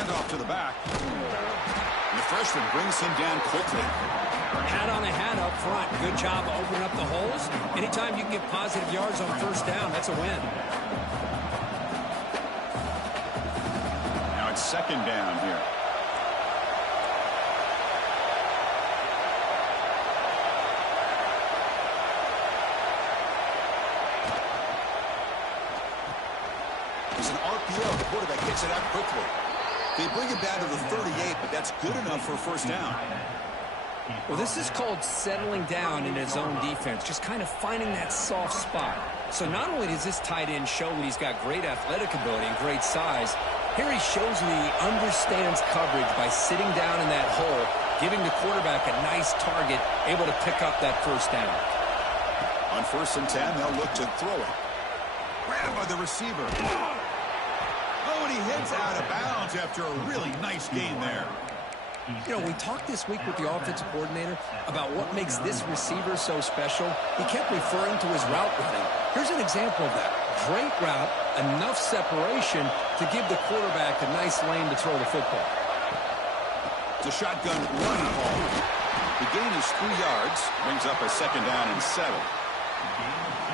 Handoff to the back. And the freshman brings him down quickly. Hat on a hat up front. Good job of opening up the holes. Anytime you can get positive yards on first down, that's a win. Now it's second down here. It's an RPO. The quarterback gets it out quickly. They bring it down to the 38, but that's good enough for a first down. Well, this is called settling down in his own defense, just kind of finding that soft spot. So not only does this tight end show that he's got great athletic ability and great size, here he shows that he understands coverage by sitting down in that hole, giving the quarterback a nice target, able to pick up that first down. On 1st and 10, they'll look to throw it. Grabbed by the receiver. Oh, and he heads out of bounds after a really nice gain there. You know, we talked this week with the offensive coordinator about what makes this receiver so special. He kept referring to his route running. Here's an example of that. Great route, enough separation to give the quarterback a nice lane to throw the football. It's a shotgun run ball. The gain is 3 yards, brings up a second down and 7.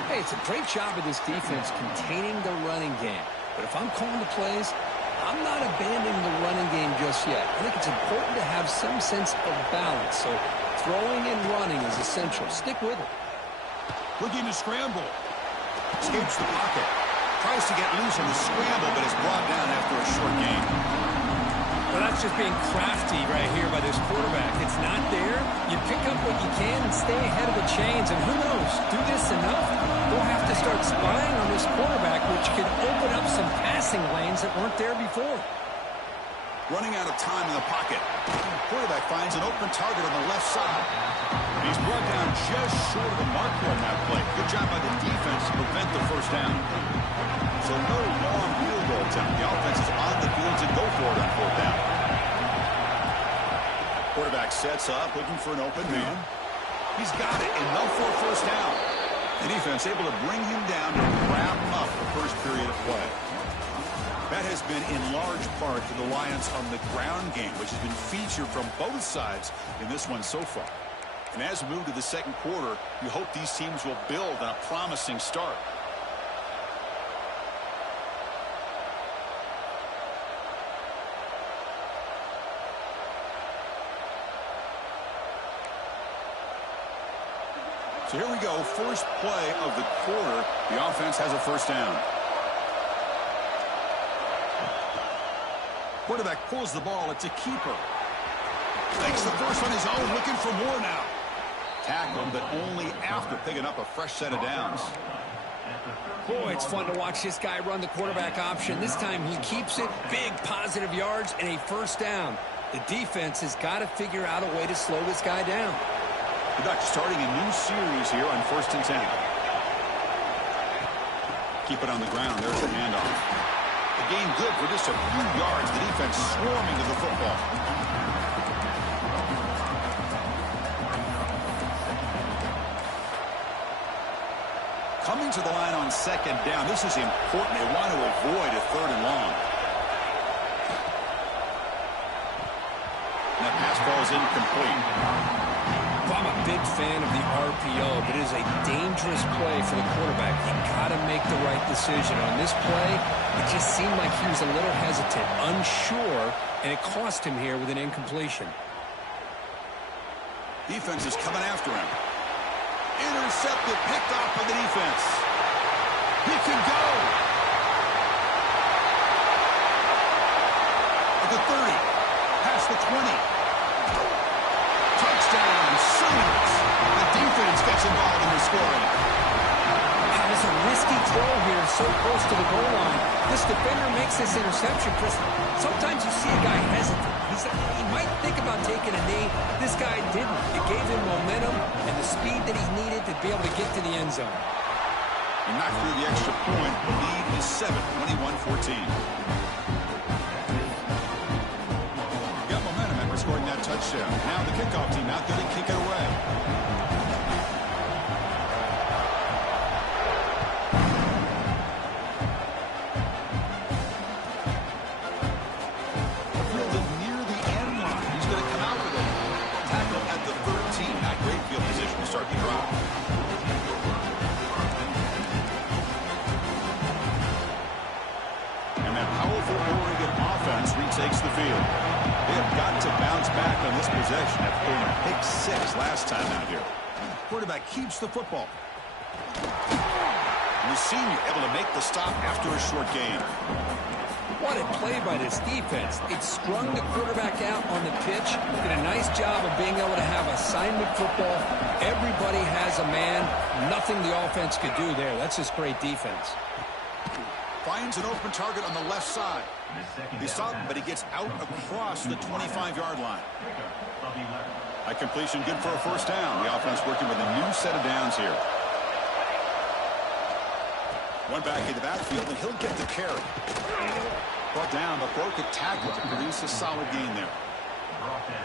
Hey, it's a great job of this defense containing the running game. But if I'm calling the plays, I'm not abandoning the running game just yet. I think it's important to have some sense of balance. So throwing and running is essential. Stick with it. Looking to scramble. Escapes the pocket. Tries to get loose on the scramble, but is brought down after a short gain. Well, that's just being crafty right here by this quarterback. It's not there. You pick up what you can and stay ahead of the chains. And who knows, do this enough, we'll have to start spying on this quarterback, which could open up some passing lanes that weren't there before. Running out of time in the pocket. Quarterback finds an open target on the left side. And he's brought down just short of the marker on that play. Good job by the defense to prevent the first down. So no long field goal attempt. The offense is on the field to go for it on 4th down. Quarterback sets up, looking for an open man. He's got it, enough for a first down. The defense able to bring him down to wrap up the first period of play. That has been in large part to the Lions on the ground game, which has been featured from both sides in this one so far. And as we move to the second quarter, you hope these teams will build on a promising start. So here we go, first play of the quarter. The offense has a first down. Quarterback pulls the ball. It's a keeper. Makes the first on his own, looking for more now. Tackled, but only after picking up a fresh set of downs. Boy, it's fun to watch this guy run the quarterback option. This time he keeps it, big positive yards, and a first down. The defense has got to figure out a way to slow this guy down. The Ducks starting a new series here on 1st and 10. Keep it on the ground. There's the handoff. The gain good for just a few yards. The defense swarming to the football. Coming to the line on second down. This is important. They want to avoid a 3rd and long. And that pass ball is incomplete. I'm a big fan of the RPO, but it is a dangerous play for the quarterback. You got to make the right decision. On this play, it just seemed like he was a little hesitant, unsure, and it cost him here with an incompletion. Defense is coming after him. Intercepted, picked off by the defense. He can go. At the 30, past the 20. Touchdown, Sooners. The defense gets involved in the scoring. Now, it's a risky throw here so close to the goal line. This defender makes this interception, Chris. Sometimes you see a guy hesitant. He might think about taking a knee. This guy didn't. It gave him momentum and the speed that he needed to be able to get to the end zone. He knocked through the extra point. The lead is 7, 21-14. Scoring that touchdown. Now the kickoff team out there to kick it away. on this possession after throwing a pick 6 last time out here. Quarterback keeps the football. And the senior able to make the stop after a short gain. What a play by this defense. It strung the quarterback out on the pitch. Did a nice job of being able to have assignment football. Everybody has a man. Nothing the offense could do there. That's just great defense. Finds an open target on the left side. He stopped, but he gets out across the 25-yard line. A completion good for a first down. The offense working with a new set of downs here. One back in the backfield, and he'll get the carry. Brought down, but broke a tackle to produce a solid gain there.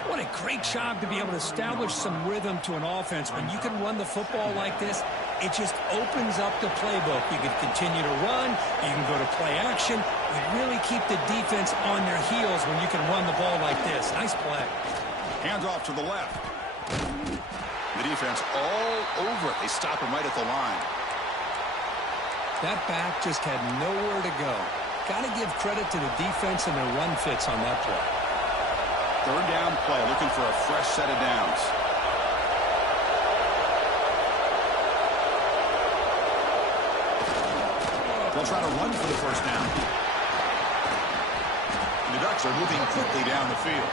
What a great job to be able to establish some rhythm to an offense. When you can run the football like this, it just opens up the playbook. You can continue to run. You can go to play action. You really keep the defense on their heels when you can run the ball like this. Nice play. Hands off to the left. The defense all over it. They stop him right at the line. That back just had nowhere to go. Got to give credit to the defense and their run fits on that play. Third down play, looking for a fresh set of downs. They'll try to run for the first down. The Ducks are moving quickly down the field.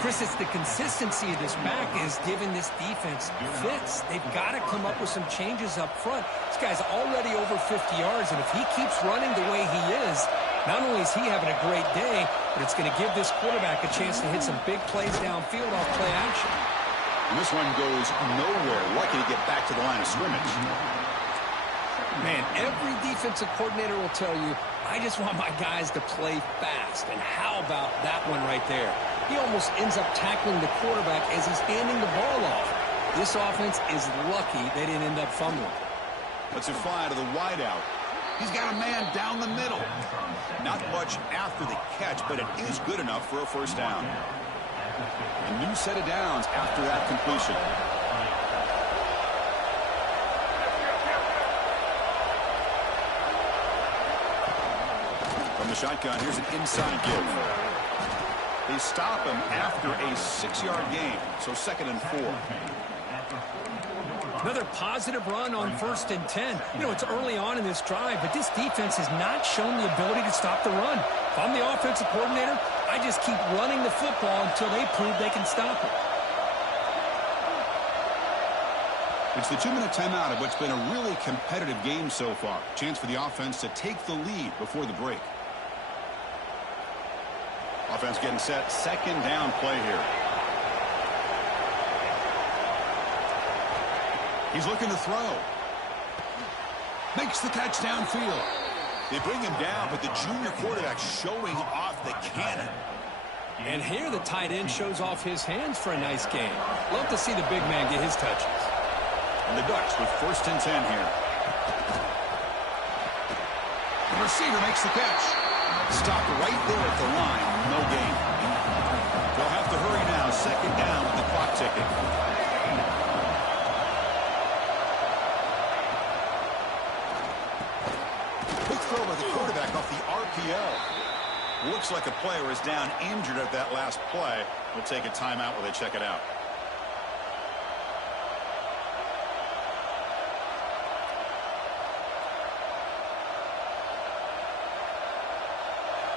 Chris, it's the consistency of this back is giving this defense fits. They've got to come up with some changes up front. This guy's already over 50 yards, and if he keeps running the way he is, not only is he having a great day, but it's going to give this quarterback a chance to hit some big plays downfield off play action. And this one goes nowhere. Lucky to get back to the line of scrimmage. Man, every defensive coordinator will tell you, I just want my guys to play fast. And how about that one right there? He almost ends up tackling the quarterback as he's handing the ball off. This offense is lucky they didn't end up fumbling. Let's it fly to the wideout. He's got a man down the middle. Not much after the catch, but it is good enough for a first down. A new set of downs after that completion. From the shotgun, here's an inside give. They stop him after a 6-yard gain, so 2nd and 4. Another positive run on 1st and 10. You know, it's early on in this drive, but this defense has not shown the ability to stop the run. If I'm the offensive coordinator, I just keep running the football until they prove they can stop it. It's the 2-minute timeout of what's been a really competitive game so far. Chance for the offense to take the lead before the break. Offense getting set. 2nd down play here. He's looking to throw. Makes the catch downfield. They bring him down, but the junior quarterback showing off the cannon. And here the tight end shows off his hands for a nice game. Love to see the big man get his touches. And the Ducks with 1st and 10 here. The receiver makes the catch. Stopped right there at the line. No gain. They'll have to hurry now. 2nd down with the clock ticking. Quick throw by the quarterback off the RPO. Looks like a player is down injured at that last play. We'll take a timeout while they check it out.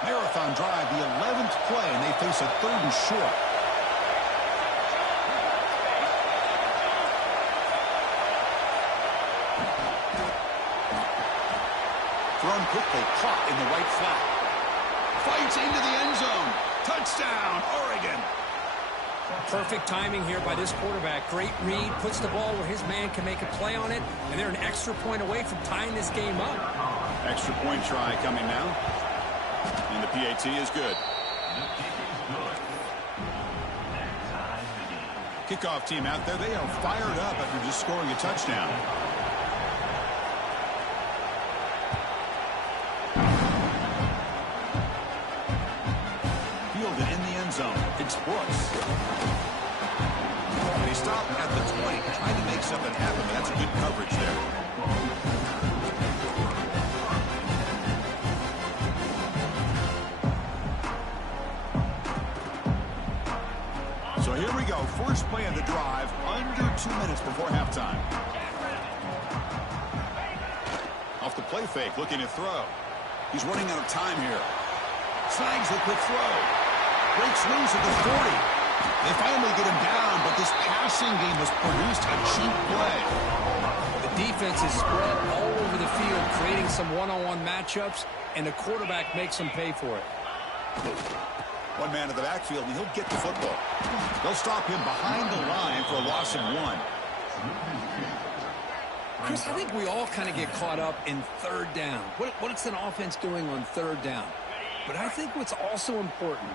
Marathon drive, the 11th play, and they face a 3rd and short. Thrown quickly, caught in the right flat. Fights into the end zone. Touchdown, Oregon. Perfect timing here by this quarterback. Great read, puts the ball where his man can make a play on it, and they're an extra point away from tying this game up. Extra point try coming now. And the PAT is good. Kickoff team out there. They are fired up after just scoring a touchdown. Fielded in the end zone. It's Brooks. And he stopped at the 20, trying to make something happen, but that's good coverage there. first play of the drive, under 2 minutes before halftime. Off the play fake, looking to throw. He's running out of time here. Snags a quick throw. Breaks loose at the 40. They finally get him down, but this passing game has produced a cheap play. The defense is spread all over the field, creating some one-on-one matchups, and the quarterback makes them pay for it. One man in the backfield, and he'll get the football. They'll stop him behind the line for a loss of 1. Chris, I think we all kind of get caught up in third down. What's an offense doing on third down? But I think what's also important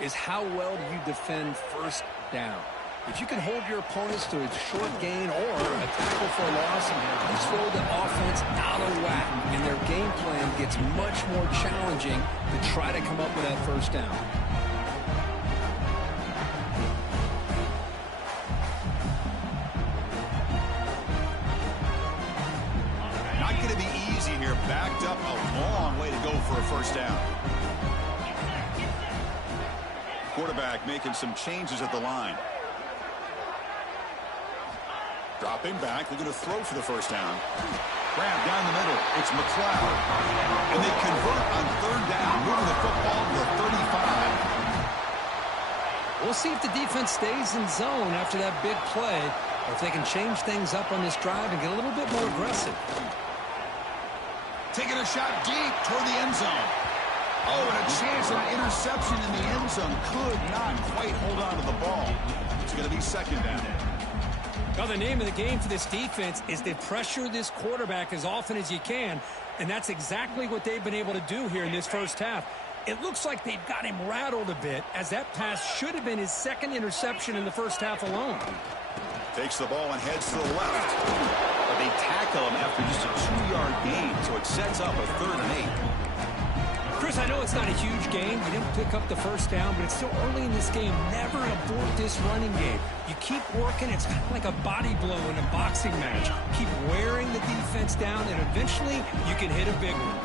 is how well do you defend first down. If you can hold your opponents to a short gain or a tackle for a loss, you throw the offense out of whack, and their game plan gets much more challenging to try to come up with that first down. Not going to be easy here. Backed up a long way to go for a first down. Quarterback making some changes at the line. Dropping back, they're going to throw for the first down. Grab down the middle, it's McLeod. And they convert on third down, moving the football to the 35. We'll see if the defense stays in zone after that big play, or if they can change things up on this drive and get a little bit more aggressive. Taking a shot deep toward the end zone. Oh, and a chance at an interception in the end zone. Could not quite hold on to the ball. It's going to be second down. Well, the name of the game for this defense is to pressure this quarterback as often as you can, and that's exactly what they've been able to do here in this first half. It looks like they've got him rattled a bit, as that pass should have been his second interception in the first half alone. Takes the ball and heads to the left. But they tackle him after just a 2-yard gain, so it sets up a 3rd and 8. Chris, I know it's not a huge game. You didn't pick up the first down, but it's still early in this game. Never abort this running game. You keep working. It's kind of like a body blow in a boxing match. Keep wearing the defense down, and eventually you can hit a big one.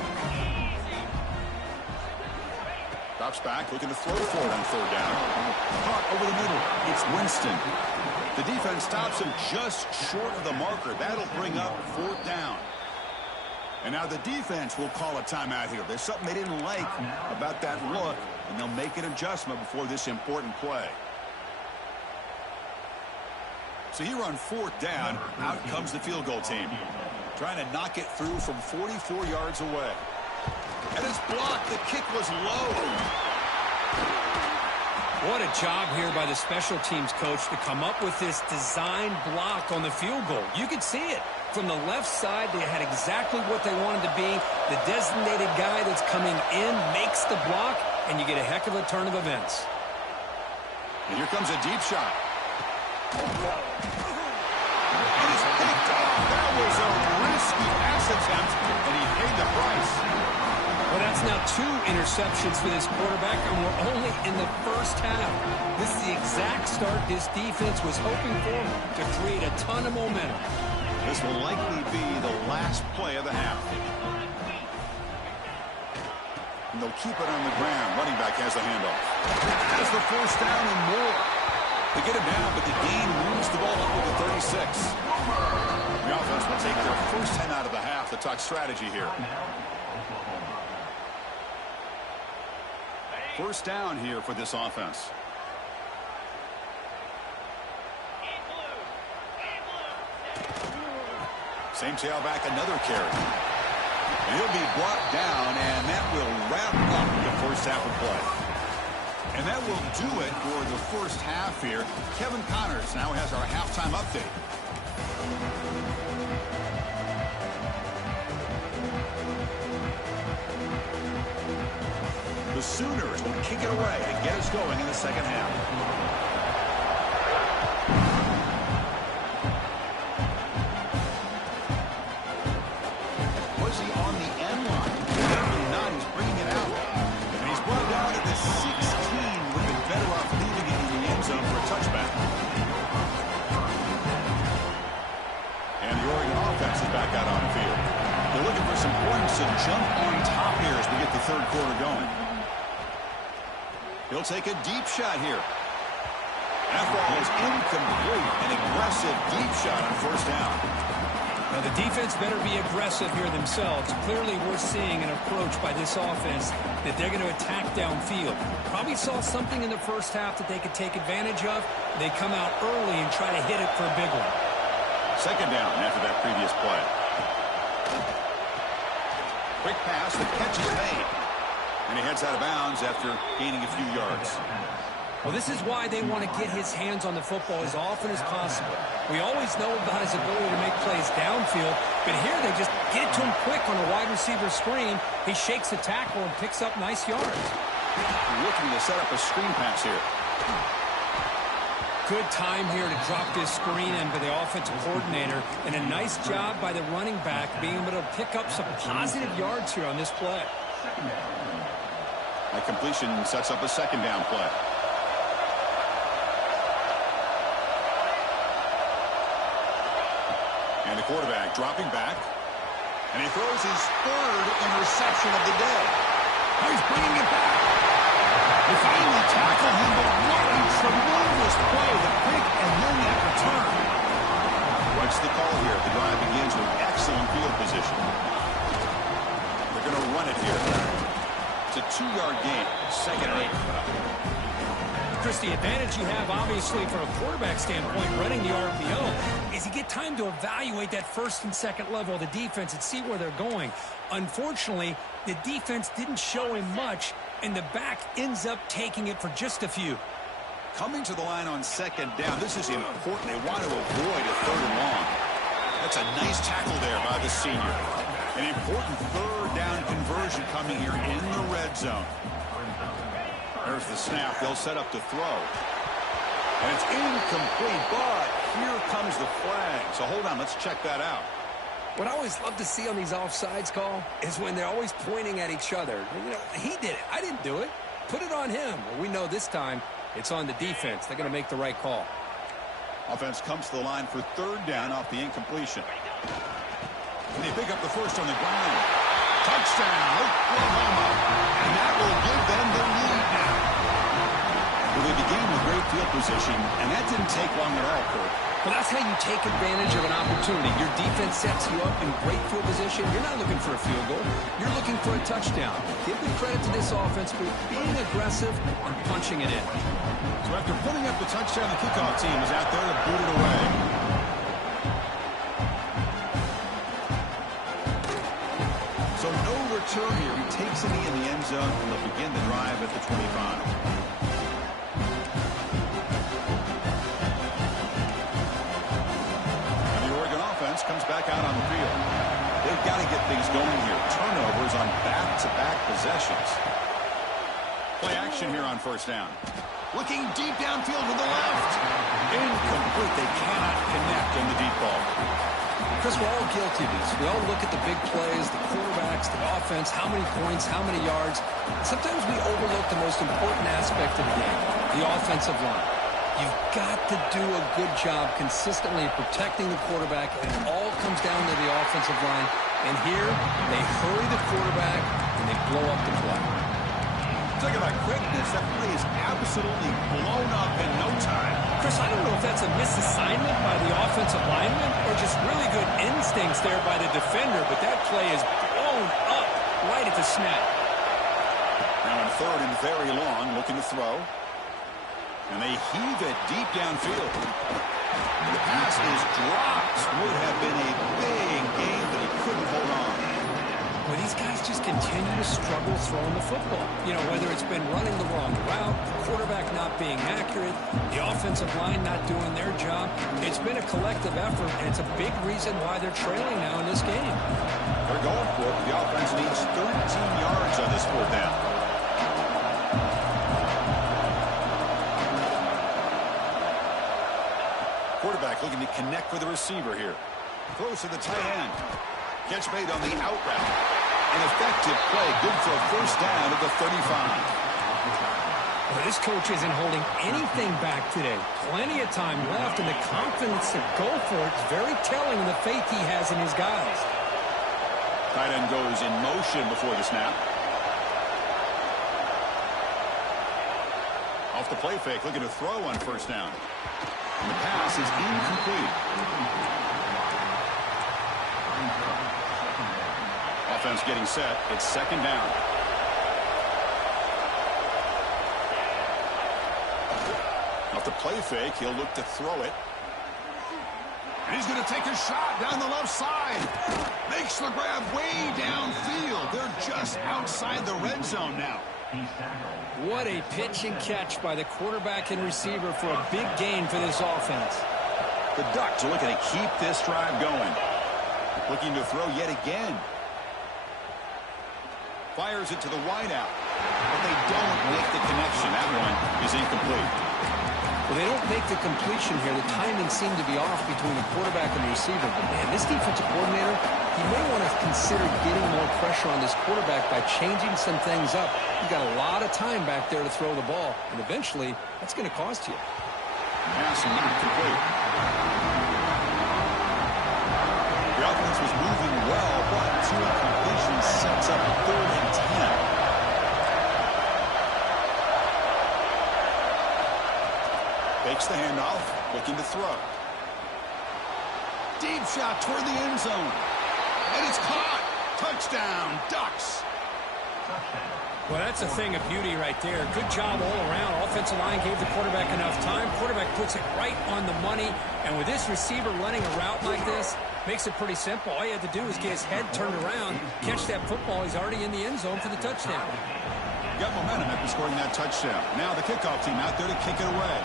Drops back, looking to throw for it on third down. Caught over the middle. It's Winston. The defense stops him just short of the marker. That'll bring up 4th down. And now the defense will call a timeout here. There's something they didn't like about that look, and they'll make an adjustment before this important play. So here on 4th down, out comes the field goal team. Trying to knock it through from 44 yards away. And it's blocked. The kick was low. What a job here by the special teams coach to come up with this design block on the field goal. You could see it. From the left side, they had exactly what they wanted to be. The designated guy that's coming in makes the block, and you get a heck of a turn of events. And here comes a deep shot. And he's picked off. That was a risky pass attempt, and he paid the price. Well, that's now 2 interceptions for this quarterback, and we're only in the first half. This is the exact start this defense was hoping for to create a ton of momentum. This will likely be the last play of the half. And they'll keep it on the ground. Running back has the handoff. Has the first down and more. They get him down, but the gain moves the ball up with the 36. The offense will take their first 10 out of the half to talk strategy here. First down here for this offense. Same tailback, another carry. And he'll be brought down, and that will wrap up the first half of play. And that will do it for the first half here. Kevin Connors now has our halftime update. The Sooners will kick it away and get us going in the second half. Back out on the field. They're looking for some points to jump on top here as we get the third quarter going. He'll take a deep shot here. That ball is incomplete. An aggressive deep shot on first down. Now, the defense better be aggressive here themselves. Clearly, we're seeing an approach by this offense that they're going to attack downfield. Probably saw something in the first half that they could take advantage of. They come out early and try to hit it for a big one. Second down after that previous play. Quick pass, the catch is made. And he heads out of bounds after gaining a few yards. Well, this is why they want to get his hands on the football as often as possible. We always know about his ability to make plays downfield, but here they just get it to him quick on a wide receiver screen. He shakes the tackle and picks up nice yards. Looking to set up a screen pass here. Good time here to drop this screen in for the offensive coordinator, and a nice job by the running back being able to pick up some positive yards here on this play. That completion sets up a second down play. And the quarterback dropping back. And he throws his third interception of the day. Oh, he's bringing it back. They finally tackle him, but what a tremendous play. The pick and then that return. What's the call here? The drive begins with excellent field position. They're going to run it here. It's a 2-yard gain. Second and 8. Chris, the advantage you have, obviously, from a quarterback standpoint, running the RPO, is you get time to evaluate that first and second level of the defense and see where they're going. Unfortunately, the defense didn't show him much, and the back ends up taking it for just a few. Coming to the line on second down, this is important. They want to avoid a third and long. That's a nice tackle there by the senior. An important third down conversion coming here in the red zone. There's the snap. They'll set up to throw. And it's incomplete, but here comes the flag. So hold on, let's check that out. What I always love to see on these offsides call is when they're always pointing at each other. You know, he did it. I didn't do it. Put it on him. Well, we know this time it's on the defense. They're going to make the right call. Offense comes to the line for third down off the incompletion. And they pick up the first on the ground. Touchdown, Oklahoma. And that will give them the lead now. Well, they began with great field position, and that didn't take long at all, Kurt. Well, that's how you take advantage of an opportunity. Your defense sets you up in great field position. You're not looking for a field goal. You're looking for a touchdown. Give the credit to this offense for being aggressive and punching it in. So after putting up the touchdown, the kickoff team is out there to boot it away. So no return here. He takes it in the end zone, and they'll begin the drive at the 25. Comes back out on the field. They've got to get things going here. Turnovers on back-to-back possessions. Play action here on first down. Looking deep downfield to the left. Incomplete. They cannot connect on the deep ball. Chris, we're all guilty of this. We all look at the big plays, the quarterbacks, the offense, how many points, how many yards. Sometimes we overlook the most important aspect of the game, the offensive line. You've got to do a good job consistently protecting the quarterback, and it all comes down to the offensive line. And here, they hurry the quarterback, and they blow up the play. Talk about quickness. That play is absolutely blown up in no time. Chris, I don't know if that's a misassignment by the offensive lineman or just really good instincts there by the defender, but that play is blown up right at the snap. Now on third and very long, looking to throw. And they heave it deep downfield. The pass is dropped. Would have been a big game, but he couldn't hold on. Well, these guys just continue to struggle throwing the football. You know, whether it's been running the wrong route, the quarterback not being accurate, the offensive line not doing their job. It's been a collective effort, and it's a big reason why they're trailing now in this game. They're going for it. The offense needs 13 yards on this fourth down. Quarterback looking to connect with the receiver here. Close to the tight end. Catch made on the out route. An effective play. Good for a first down at the 35. Well, this coach isn't holding anything back today. Plenty of time left, and the confidence to go for it is very telling in the faith he has in his guys. Tight end goes in motion before the snap. Off the play fake, looking to throw on first down. And the pass is incomplete. Offense getting set. It's second down. Off the play fake, he'll look to throw it. And he's going to take a shot down the left side. Makes the grab way downfield. They're just outside the red zone now. What a pitch and catch by the quarterback and receiver for a big gain for this offense. The Ducks are looking to keep this drive going. Looking to throw yet again. Fires it to the wideout. But they don't make the connection. That one is incomplete. Well, they don't make the completion here. The timing seemed to be off between the quarterback and the receiver. But, man, this defensive coordinator, he may want to consider getting more pressure on this quarterback by changing some things up. He's got a lot of time back there to throw the ball, and eventually that's going to cost you. Pass not complete. The offense was moving well, but two incompletions sets up 3rd and 10. Takes the handoff, looking to throw. Deep shot toward the end zone. And it's caught. Touchdown, Ducks. Well, that's a thing of beauty right there. Good job all around. Offensive line gave the quarterback enough time. Quarterback puts it right on the money. And with this receiver running a route like this, makes it pretty simple. All you have to do is get his head turned around, catch that football. He's already in the end zone for the touchdown. Got momentum after scoring that touchdown. Now the kickoff team out there to kick it away.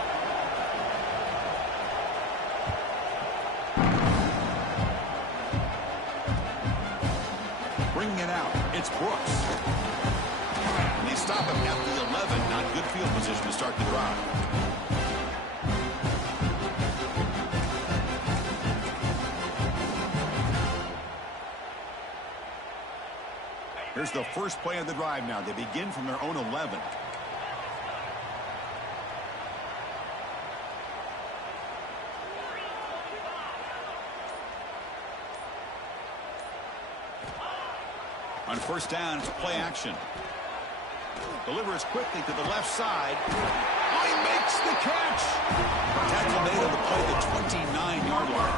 Bringing it out, it's Brooks. And they stop him at the 11. Not good field position to start the drive. Here's the first play of the drive now. They begin from their own 11. On first down, it's play action. Delivers quickly to the left side. Oh, he makes the catch. Tackle made on the play, the 29-yard line.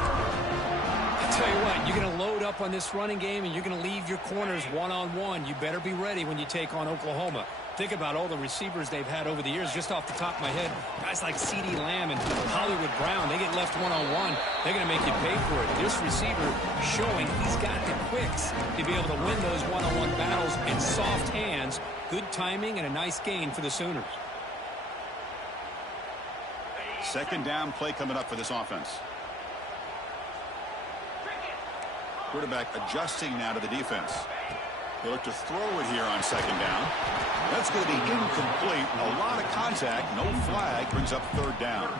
I tell you what, you're going to load up on this running game, and you're going to leave your corners one-on-one. You better be ready when you take on Oklahoma. Think about all the receivers they've had over the years. Just off the top of my head, guys like CeeDee Lamb and Hollywood Brown, they get left one-on-one. They're going to make you pay for it. This receiver showing he's got the quicks to be able to win those one-on-one battles in soft hands. Good timing and a nice gain for the Sooners. Second down play coming up for this offense. Quarterback adjusting now to the defense. They look to throw it here on second down. That's going to be incomplete. A lot of contact. No flag. Brings up third down.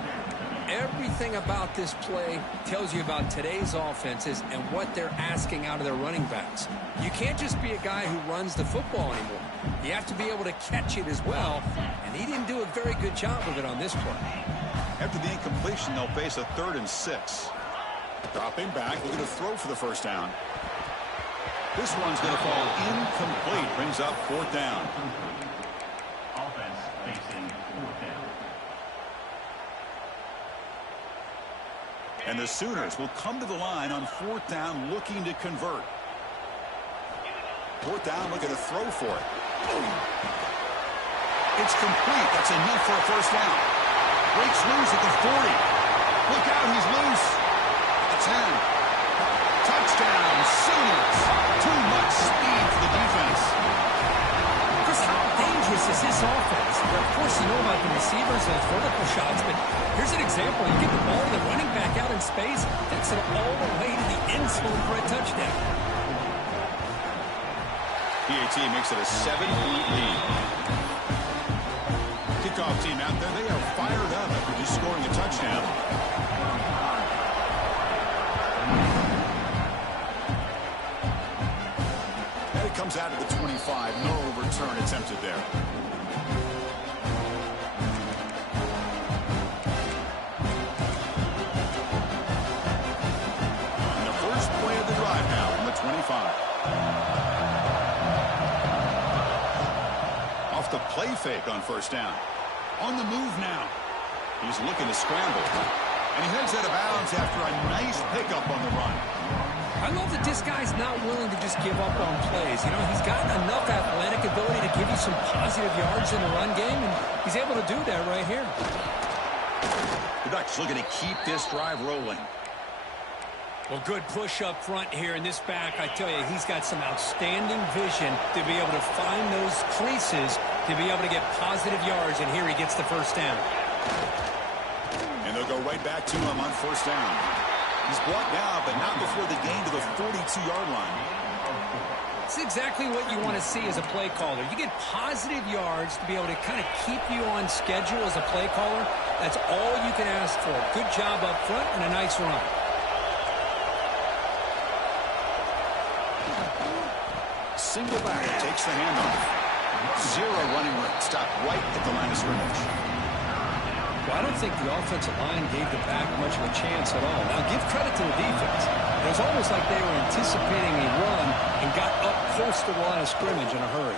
Everything about this play tells you about today's offenses and what they're asking out of their running backs. You can't just be a guy who runs the football anymore. You have to be able to catch it as well, and he didn't do a very good job of it on this play. After the incompletion, they'll face a 3rd and 6. Dropping back, looking to throw for the first down. This one's going to fall incomplete. Brings up 4th down. Offense facing 4th down. And the Sooners will come to the line on 4th down, looking to convert. 4th down, looking to throw for it. It's complete. That's enough for a first down. Breaks loose at the 40. Look out, he's loose. At the 10. Touchdown, Sooners. Too much speed for the defense. Chris, how dangerous is this offense? Of course, you know about the receivers and vertical shots, but here's an example. You get the ball to the running back out in space, takes it all the way to the end zone for a touchdown. PAT makes it a 7-point lead. Kickoff team out there, they are fired up after just scoring a touchdown. And it comes out of the 25. No return attempted there. And the first play of the drive now from the 25. Off the play fake on first down. On the move now. He's looking to scramble. And he heads out of bounds after a nice pickup on the run. I love that this guy's not willing to just give up on plays. You know, he's got enough athletic ability to give you some positive yards in the run game, and he's able to do that right here. The Ducks looking to keep this drive rolling. Well, good push up front here in this back. I tell you, he's got some outstanding vision to be able to find those creases, to be able to get positive yards, and here he gets the first down. And they'll go right back to him on first down. He's brought down, but not before the gain to the 42-yard line. It's exactly what you want to see as a play caller. You get positive yards to be able to kind of keep you on schedule as a play caller. That's all you can ask for. Good job up front and a nice run. Single back takes the handoff. Zero running room. Stop right at the line of scrimmage. Well, I don't think the offensive line gave the back much of a chance at all. Now, give credit to the defense. It was almost like they were anticipating a run and got up close to the line of scrimmage in a hurry.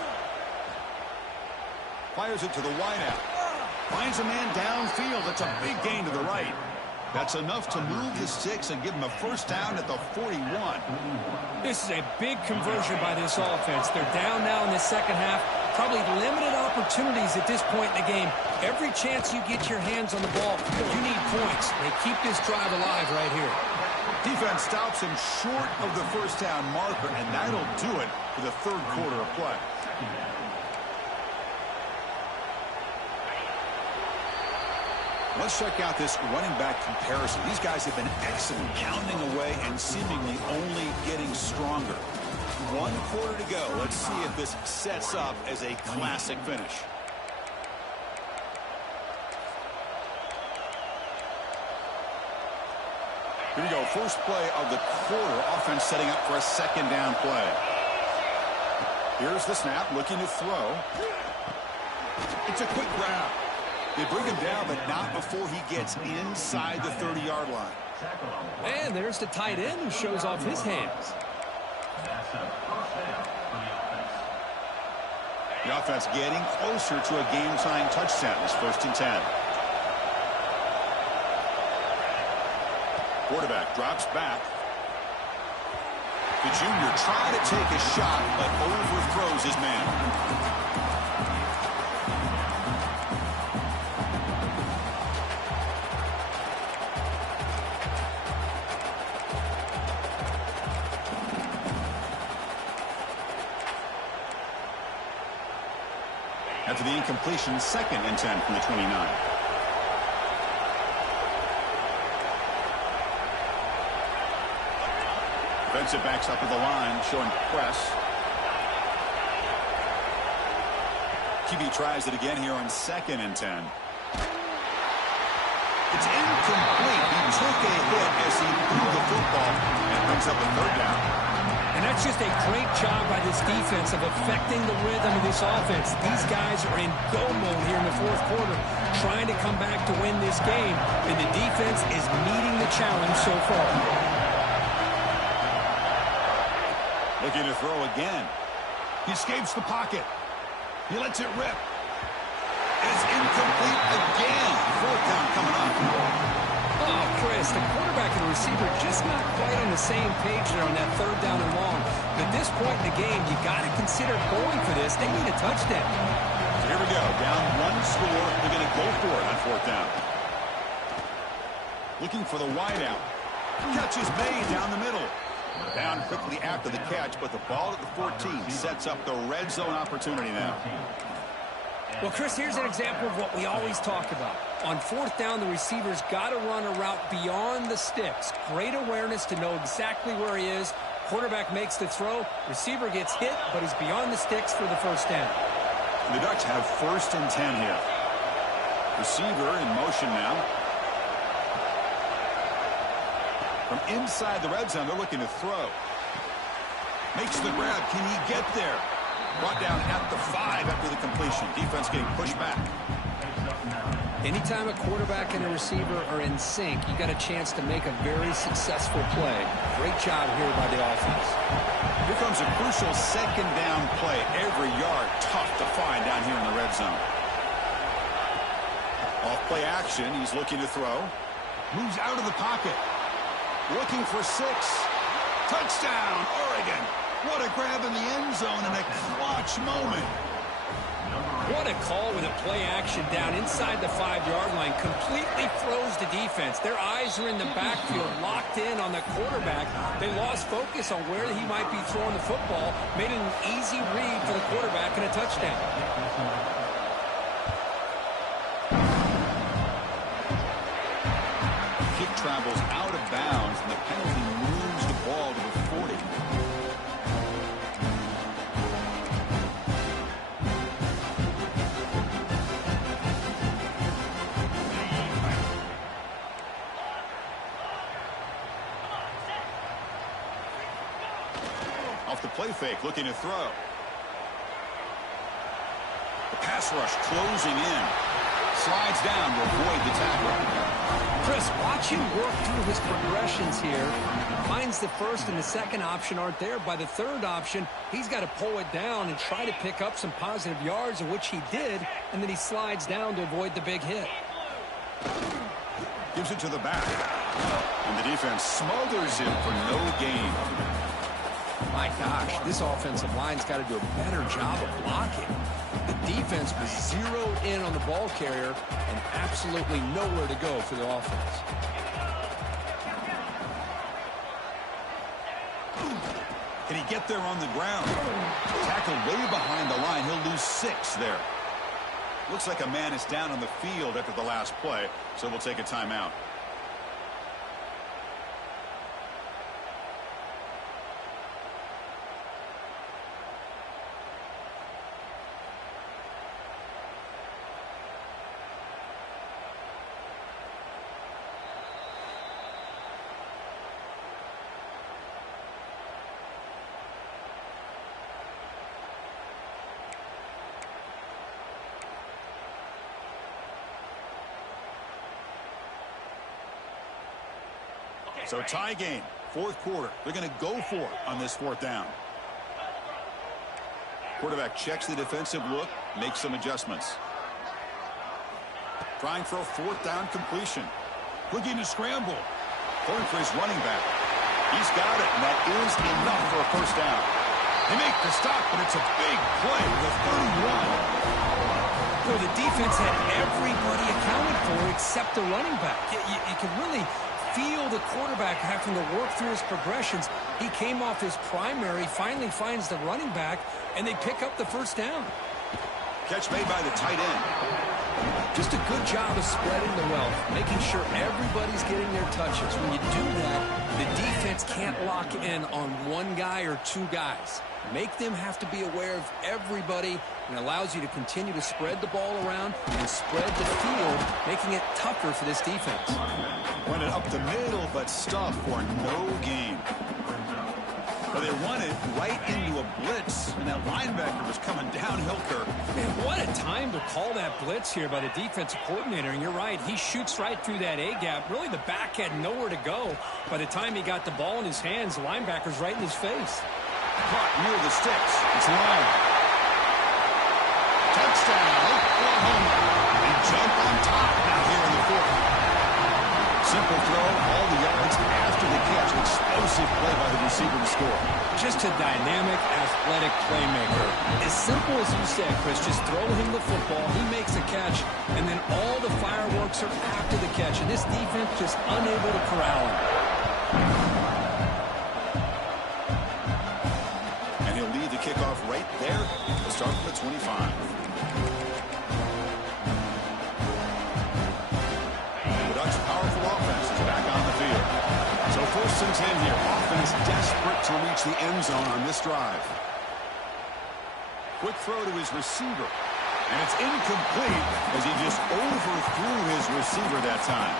Fires it to the wideout. Finds a man downfield. That's a big gain to the right. That's enough to move the sticks and give him a first down at the 41. This is a big conversion by this offense. They're down now in the second half. Probably limited opportunities at this point in the game. Every chance you get your hands on the ball, you need points. They keep this drive alive right here. Defense stops him short of the first down marker, and that'll do it for the third quarter of play. Let's check out this running back comparison. These guys have been excellent, pounding away and seemingly only getting stronger. 1 quarter to go. Let's see if this sets up as a classic finish. Here we go. First play of the quarter. Offense setting up for a second down play. Here's the snap, looking to throw. It's a quick grab. They bring him down, but not before he gets inside the 30-yard line. And there's the tight end who shows off his hands. The offense getting closer to a game-tying touchdown. It's 1st and 10. Quarterback drops back. The junior trying to take a shot, but overthrows his man. After the incompletion, 2nd and 10 from the 29. Defensive backs up at the line, showing press. QB tries it again here on 2nd and 10. It's incomplete. He took a hit as he threw the football and brings up a 3rd down. And that's just a great job by this defense of affecting the rhythm of this offense. These guys are in go mode here in the 4th quarter, trying to come back to win this game, and the defense is meeting the challenge so far. Looking to throw again. He escapes the pocket. He lets it rip. It's incomplete again. 4th down coming up. Oh, Chris, the quarterback and the receiver just not quite on the same page there on that 3rd down and long. But at this point in the game, you got to consider going for this. They need a touchdown. So here we go. Down 1 score. They're going to go for it on 4th down. Looking for the wideout. Catch is made down the middle. Down quickly after the catch, but the ball at the 14 sets up the red zone opportunity now. Well, Chris, here's an example of what we always talk about. On 4th down, the receiver's got to run a route beyond the sticks. Great awareness to know exactly where he is. Quarterback makes the throw. Receiver gets hit, but is beyond the sticks for the first down. The Ducks have 1st and 10 here. Receiver in motion now. From inside the red zone, they're looking to throw. Makes the grab. Can he get there? Brought down at the 5 after the completion. Defense getting pushed back. Anytime a quarterback and a receiver are in sync, you got a chance to make a very successful play. Great job here by the offense. Here comes a crucial 2nd down play. Every yard tough to find down here in the red zone. Off play action, he's looking to throw. Moves out of the pocket. Looking for 6. Touchdown, Oregon. What a grab in the end zone and a clutch moment. What a call with a play action down inside the 5-yard line. Completely froze the defense. Their eyes are in the backfield, locked in on the quarterback. They lost focus on where he might be throwing the football. Made it an easy read for the quarterback and a touchdown. Kick travels out of bounds, and the penalty moves the ball to the 40. Off the play fake, looking to throw. The pass rush closing in. Slides down to avoid the tackle. Chris, watch him work through his progressions here. Finds the first and the second option aren't there. By the third option, he's got to pull it down and try to pick up some positive yards, of which he did, and then he slides down to avoid the big hit. Gives it to the back. And the defense smothers him for no gain. My gosh, this offensive line's got to do a better job of blocking. The defense was zeroed in on the ball carrier and absolutely nowhere to go for the offense. Can he get there on the ground? Tackled way behind the line. He'll lose 6 there. Looks like a man is down on the field after the last play, so we'll take a timeout. So tie game, 4th quarter. They're going to go for it on this 4th down. Quarterback checks the defensive look, makes some adjustments. Trying for a 4th down completion. Looking to scramble. Going for his running back. He's got it, and that is enough for a 1st down. They make the stop, but it's a big play with 31. Well, the defense had everybody accounted for except the running back. You can really feel the quarterback having to work through his progressions. He came off his primary, finally finds the running back, and they pick up the 1st down. Catch made by the tight end. Just a good job of spreading the wealth, making sure everybody's getting their touches. When you do that, the defense can't lock in on one guy or 2 guys. Make them have to be aware of everybody, and allows you to continue to spread the ball around and spread the field, making it tougher for this defense. Run it up the middle, but stuffed for no gain. Well, they run it right into a blitz, and that linebacker was coming downhill, Kirk. Man, what a time to call that blitz here by the defensive coordinator. And you're right, he shoots right through that A-gap. Really, the back had nowhere to go. By the time he got the ball in his hands, the linebacker's right in his face. Caught near the sticks. It's long. Touchdown, Oklahoma. They jump on top now here in the 4th. Simple throw, all the yards after the catch. Explosive play by the receiver to score. Just a dynamic, athletic playmaker. As simple as you said, Chris, just throw him the football, he makes a catch, and then all the fireworks are after the catch. And this defense just unable to corral him. And he'll lead the kickoff right there. He'll start from the 25. First and 10 here. Offense desperate to reach the end zone on this drive. Quick throw to his receiver. And it's incomplete as he just overthrew his receiver that time.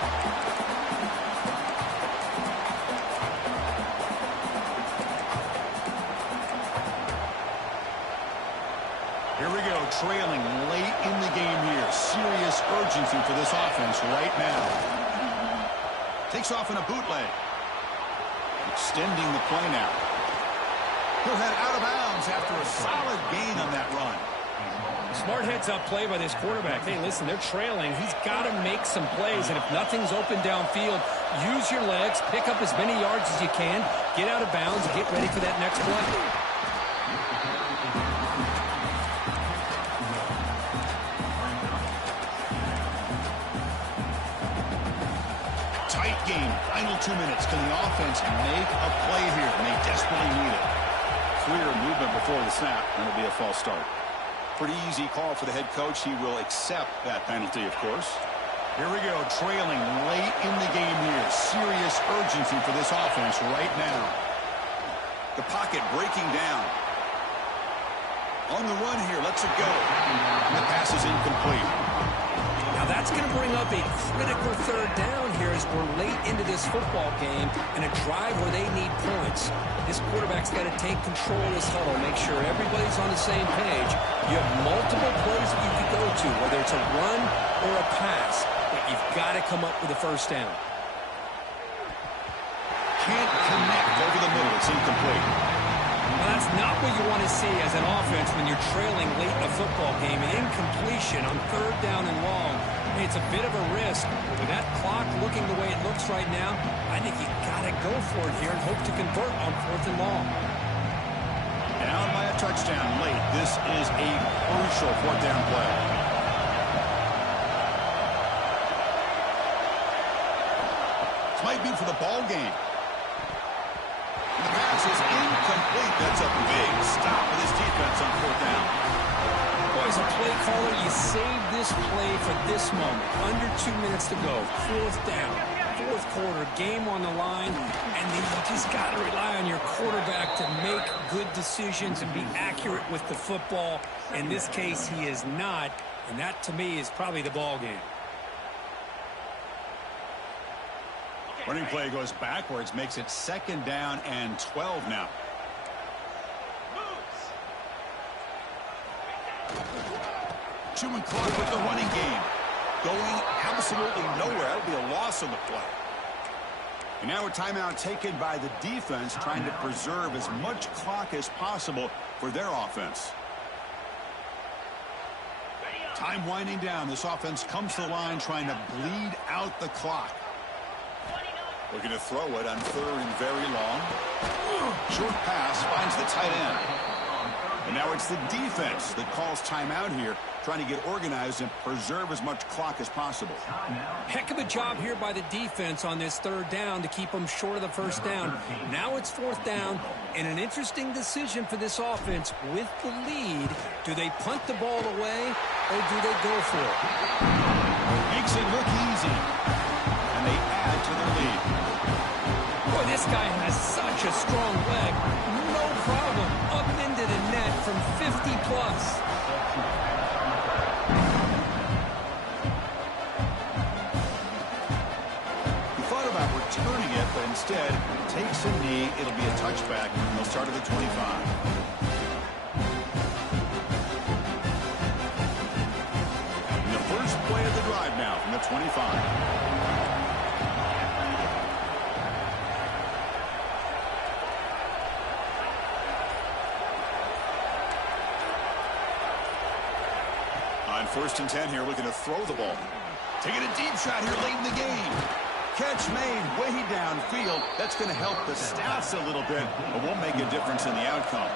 Here we go, trailing late in the game here. Serious urgency for this offense right now. Takes off in a bootleg. Extending the play now. He'll head out of bounds after a solid gain on that run. Smart heads-up play by this quarterback. Hey, listen, they're trailing. He's got to make some plays, and if nothing's open downfield, use your legs, pick up as many yards as you can, get out of bounds, and get ready for that next play. Tight game. Final 2 minutes. Can the offense make a play here? And they desperately need it. Clear movement before the snap. That'll be a false start. Pretty easy call for the head coach. He will accept that penalty, of course. Here we go. Trailing late in the game here. Serious urgency for this offense right now. The pocket breaking down. On the run here. Lets it go. And the pass is incomplete. Now that's going to bring up a critical third down here as we're late into this football game and a drive where they need points. This quarterback's got to take control of this huddle, make sure everybody's on the same page. You have multiple plays that you could go to, whether it's a run or a pass, but you've got to come up with a first down. Can't connect over the middle. It's incomplete. Well, that's not what you want to see as an offense when you're trailing late in a football game. An incompletion on third down and long. Hey, it's a bit of a risk. With that clock looking the way it looks right now, I think you got to go for it here and hope to convert on fourth and long. Down by a touchdown late. This is a crucial fourth down play. This might be for the ball game. The pass is incomplete. That's a big stop for this defense on fourth down. Boy, as a play caller, you save this play for this moment. Under 2 minutes to go. Fourth down. Fourth quarter. Game on the line. And then you just got to rely on your quarterback to make good decisions and be accurate with the football. In this case, he is not. And that, to me, is probably the ball game. Running play goes backwards, makes it second down and 12 now. Chewing clock with the running game. Going absolutely nowhere. That'll be a loss on the play. And now a timeout taken by the defense, trying to preserve as much clock as possible for their offense. Time winding down. This offense comes to the line trying to bleed out the clock. Looking to throw it on third and very long. Short pass finds the tight end. And now it's the defense that calls timeout here, trying to get organized and preserve as much clock as possible. Heck of a job here by the defense on this third down to keep them short of the first down. Now it's fourth down, and an interesting decision for this offense. With the lead, do they punt the ball away or do they go for it? Makes it look easy. And they add to their lead. Boy, this guy has such a strong leg. No problem. Up into the net from 50 plus. He thought about returning it, but instead takes a knee. It'll be a touchback, and they'll start at the 25. And the first play of the drive now from the 25. On first and 10 here, looking to throw the ball. Taking a deep shot here late in the game. Catch made way downfield. That's going to help the stats a little bit, but won't make a difference in the outcome.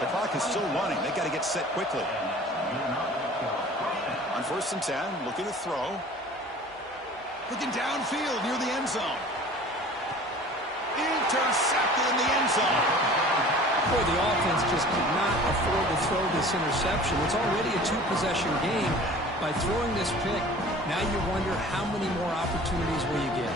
The clock is still running. They got to get set quickly. On first and 10, looking to throw. Looking downfield near the end zone. Intercepted in the end zone. Boy, the offense just could not afford to throw this interception. It's already a two-possession game. By throwing this pick, now you wonder how many more opportunities will you get.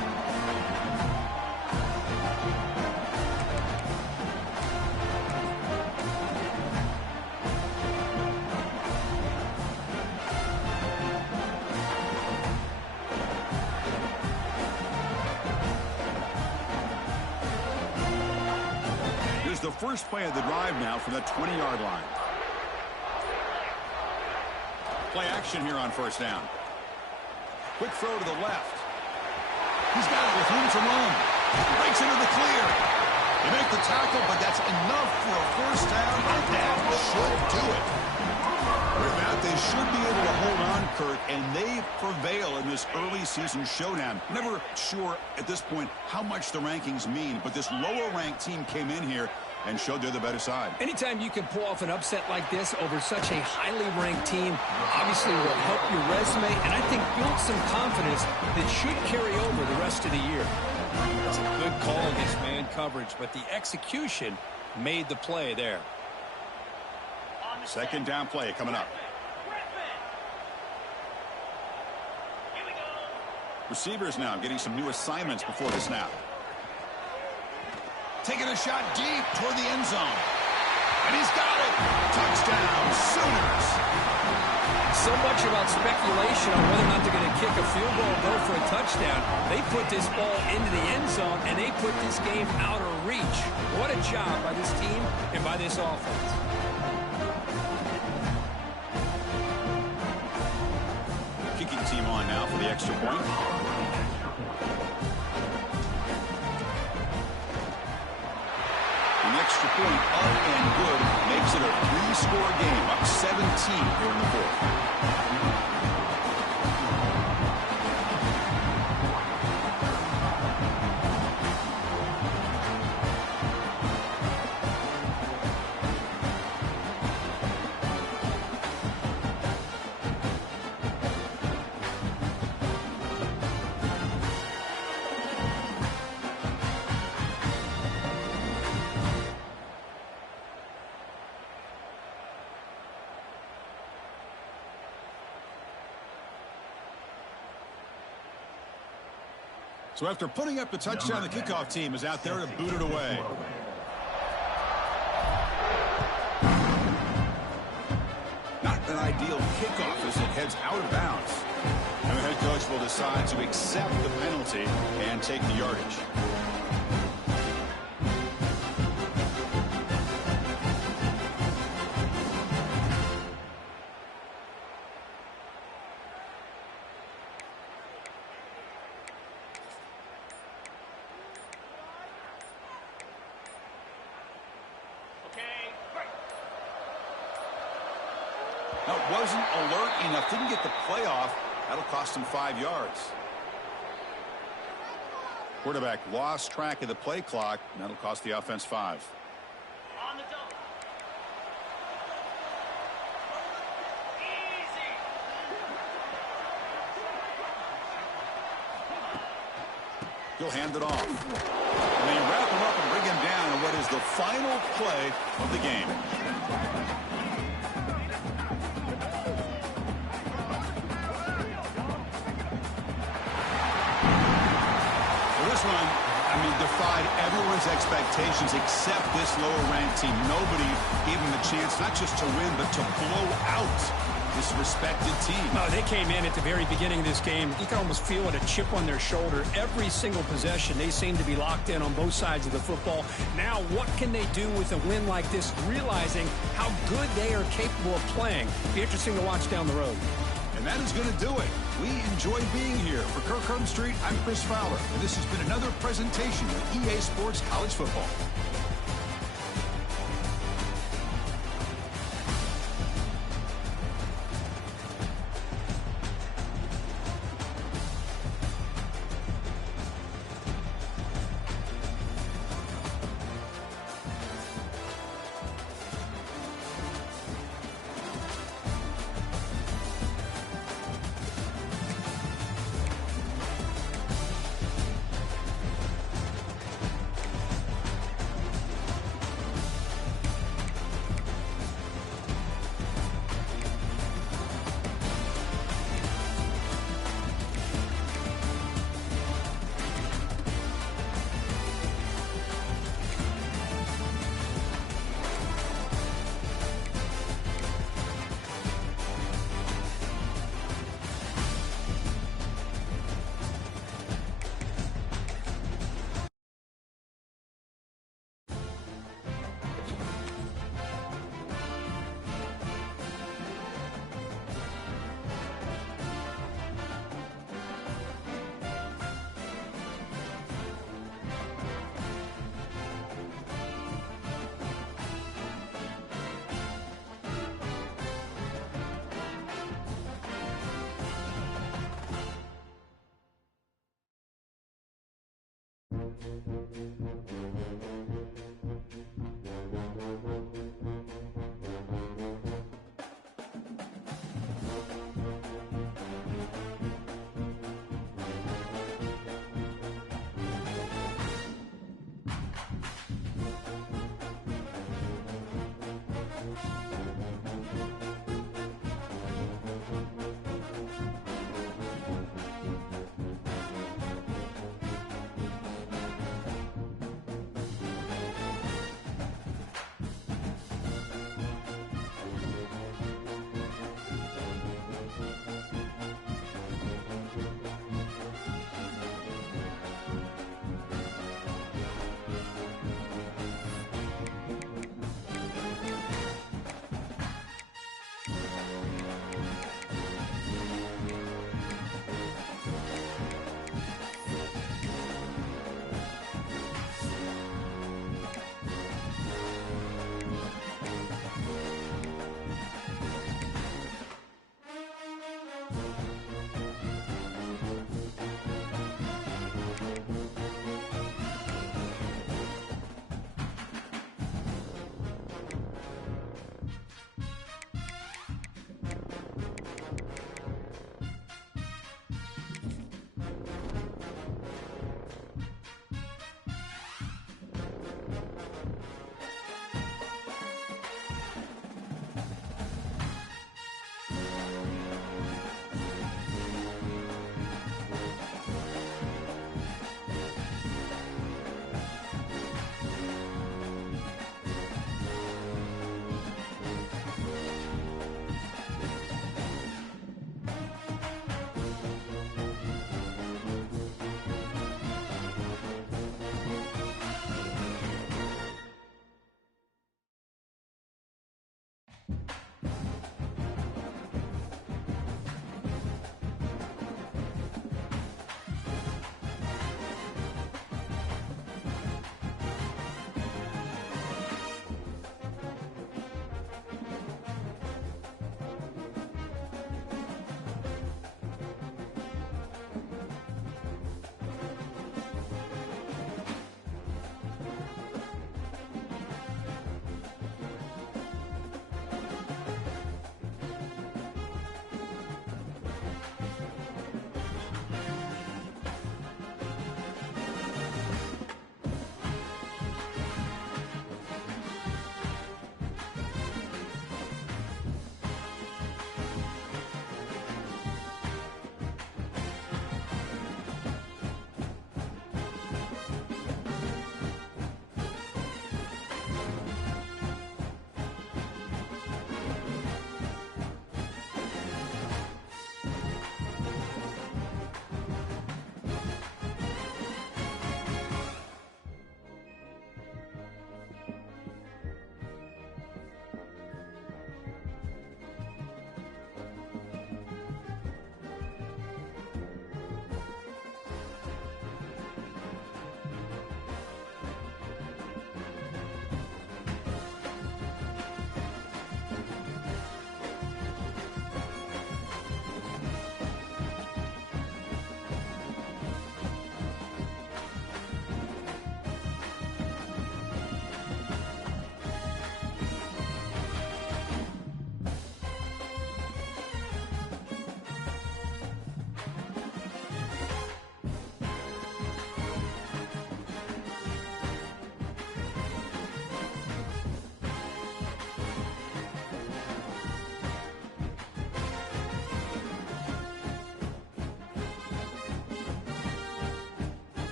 The first play of the drive now from the 20-yard line. Play action here on first down. Quick throw to the left. He's got it with room to run. Breaks into the clear. They make the tackle, but that's enough for a first down, and that should do it. With that, they should be able to hold on, Kurt, and they prevail in this early season showdown. Never sure at this point how much the rankings mean, but this lower-ranked team came in here and showed they're the better side. Anytime you can pull off an upset like this over such a highly ranked team, obviously will help your resume, and I think build some confidence that should carry over the rest of the year. It's a good call against man coverage, but the execution made the play there. Second down play coming up. Receivers now getting some new assignments before the snap. Taking a shot deep toward the end zone. And he's got it. Touchdown, Sooners. So much about speculation on whether or not they're going to kick a field goal or go for a touchdown. They put this ball into the end zone, and they put this game out of reach. What a job by this team and by this offense. Kicking team on now for the extra point. An extra point up and good makes it a 3-score game, up 17 here in the fourth. So after putting up the touchdown, the kickoff team is out there to boot it away. Not an ideal kickoff as it heads out of bounds. And the head coach will decide to accept the penalty and take the yardage. Now, it wasn't alert enough, didn't get the play off. That'll cost him 5 yards. Quarterback lost track of the play clock, and that'll cost the offense 5. On the double. Easy. He'll hand it off. And they wrap him up and bring him down in what is the final play of the game. One, I mean, defied everyone's expectations except this lower-ranked team. Nobody gave them a chance not just to win, but to blow out this respected team. No, they came in at the very beginning of this game. You can almost feel it, a chip on their shoulder. Every single possession, they seem to be locked in on both sides of the football. Now, what can they do with a win like this, realizing how good they are capable of playing? Be interesting to watch down the road. And that is going to do it. We enjoy being here. For Kirk Herbstreit, I'm Chris Fowler, and this has been another presentation of EA Sports College Football.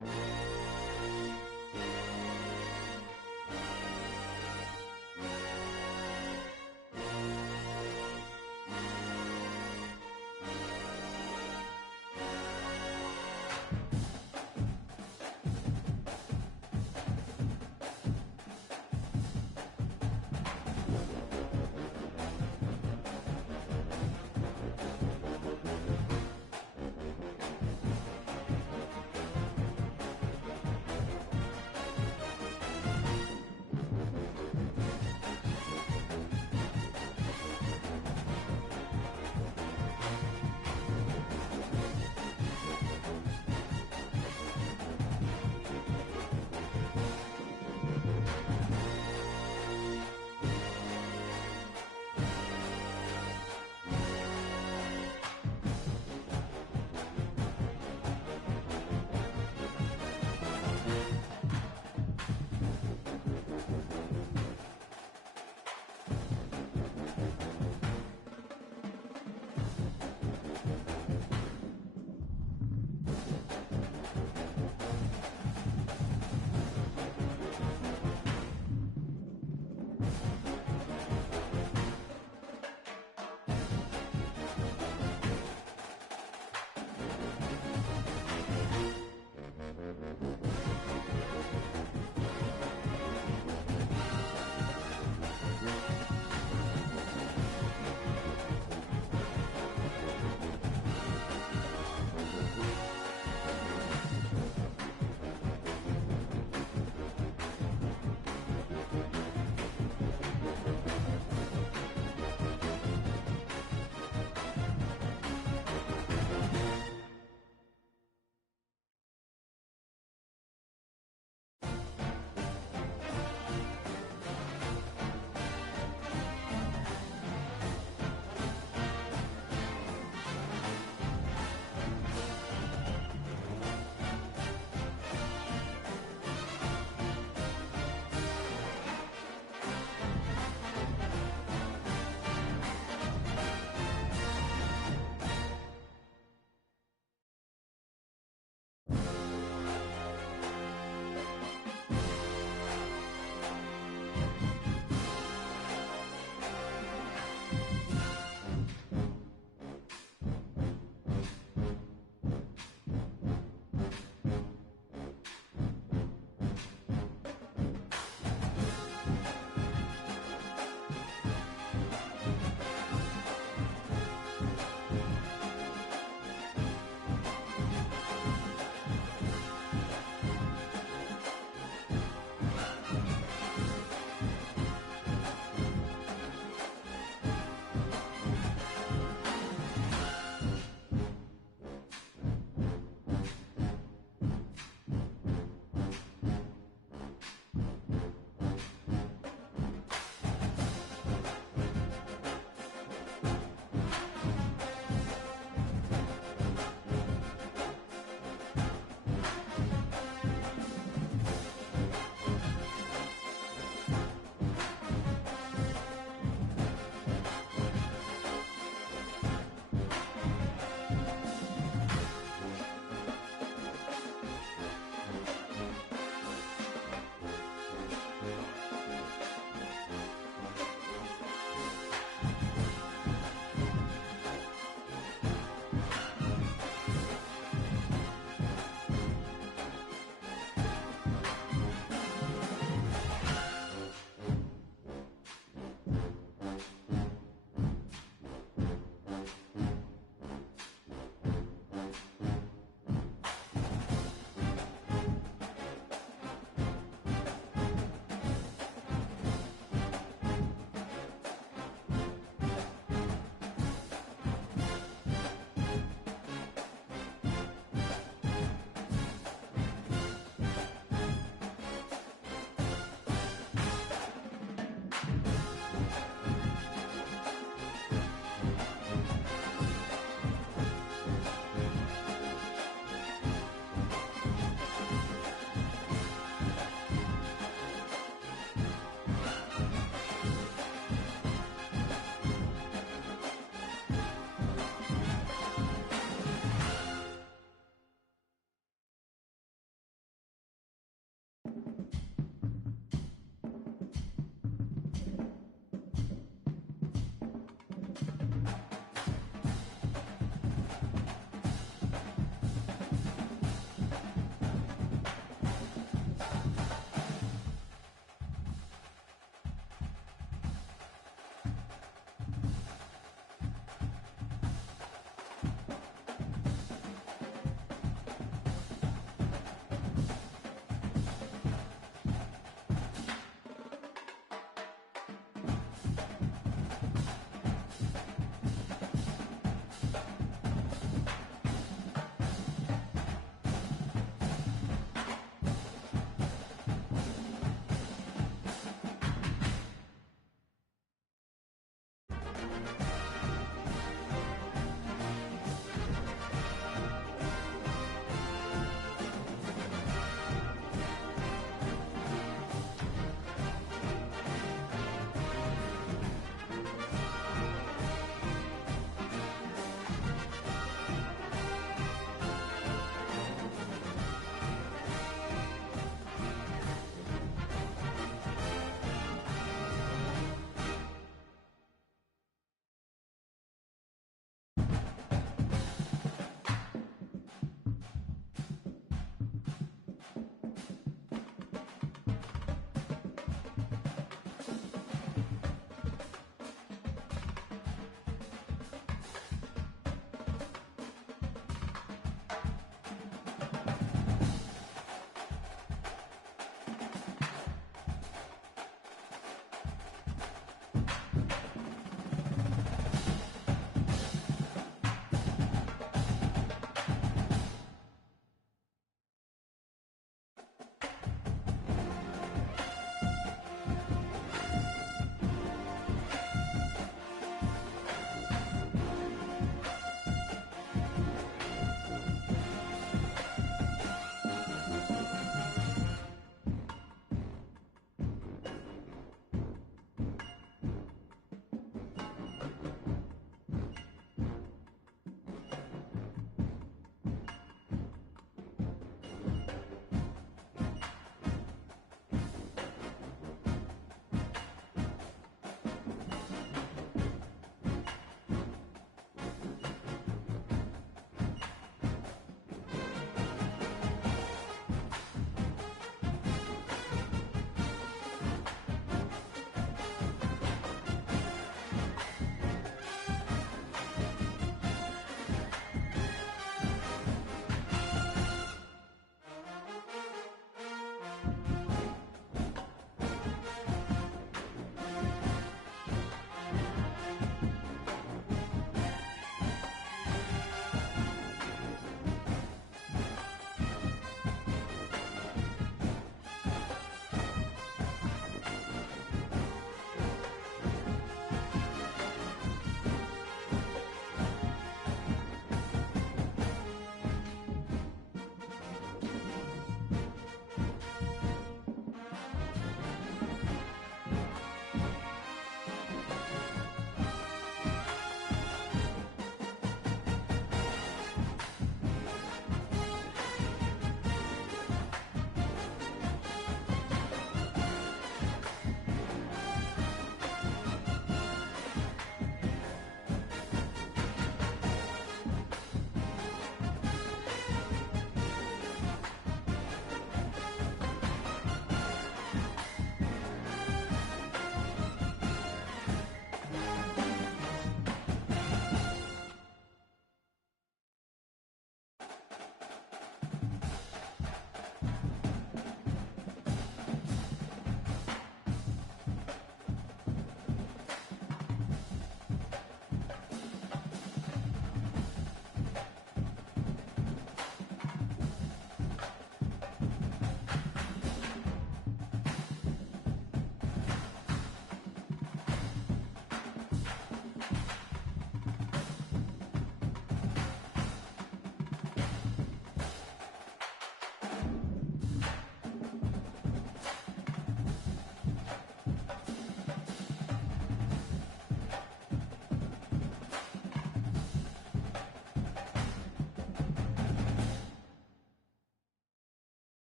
double.